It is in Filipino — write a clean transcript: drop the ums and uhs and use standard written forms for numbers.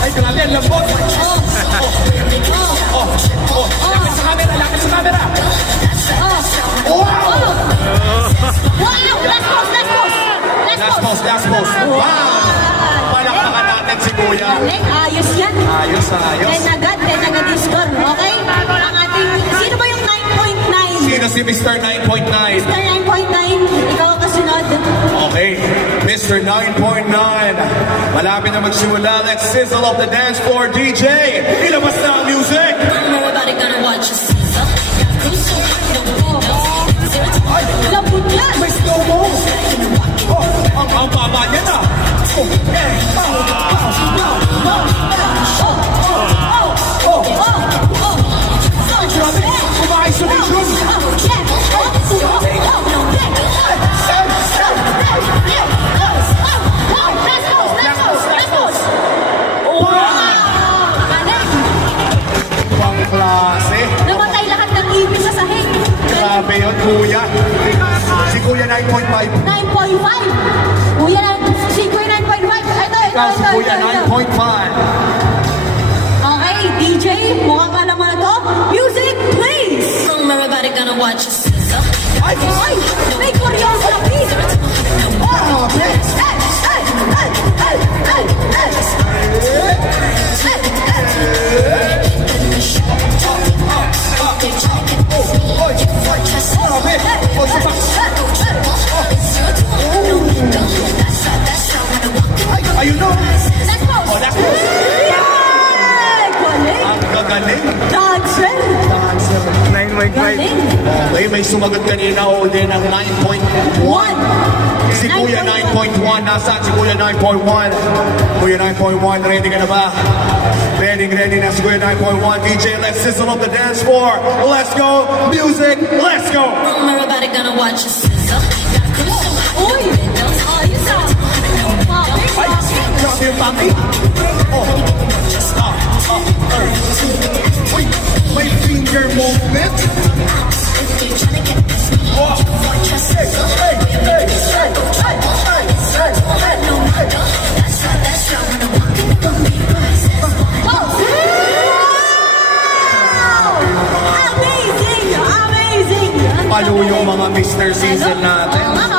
Ay, grabe, ang lambot. Lapit sa camera, lapit sa camera. Wow! Wow! Last post. Wow! Palakpakan natin si Kuya. Galing, ayos yan. Ayos. 10 agad yung score. Okay? Ang ating, sino ba yung 9.9? Sino si Mr. 9.9? Mr. 9.9, ikaw ang kasunod. Okay, Mr. 9.9. Malapit na magsimula. Let's sizzle up the dance floor, DJ. Ilabas na ang music. Everybody gonna watch us sizzle. Ay, Labot yan. may slow mo. Ang baba niya na. Grabe, kuma-isolation. Pang klase. Namatay lahat ng ibig sa sahig. Grabe yun, Kuya. Si Kuya 9.5. 9.5. Kuya, si Kuya 9.5. Ito. Ikaw si Kuya 9.5. Okay, DJ, mukhang alam mo na to. Music, please. Everybody gonna watch us sizzle. Ay, Ay, may choreography. ayun no. Let's go. Oh, that's good. Yay! Galing. Ang gagaling. Dancer. 9.5. Galing. Okay, may sumagot kanina all day ng 9.1. Si Kuya 9.1. Nasaan si Kuya 9.1? Kuya 9.1, ready ka na ba? Ready na si Kuya 9.1. DJ, let's sizzle up the dance floor. Let's go. Music, let's go. Everybody gonna watch us sizzle. Uy! Ayos ah. Bakit? Ay, grabe yung papi. Uy, may finger movement. Amazing! Palo yung mga Mr. Season natin.